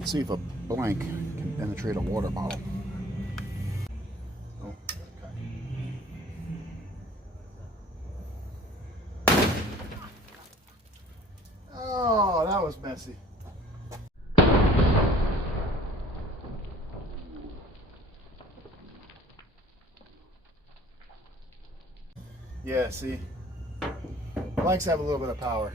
Let's see if a blank can penetrate a water bottle. Oh, okay. Oh, that was messy. Yeah, see? Blanks have a little bit of power.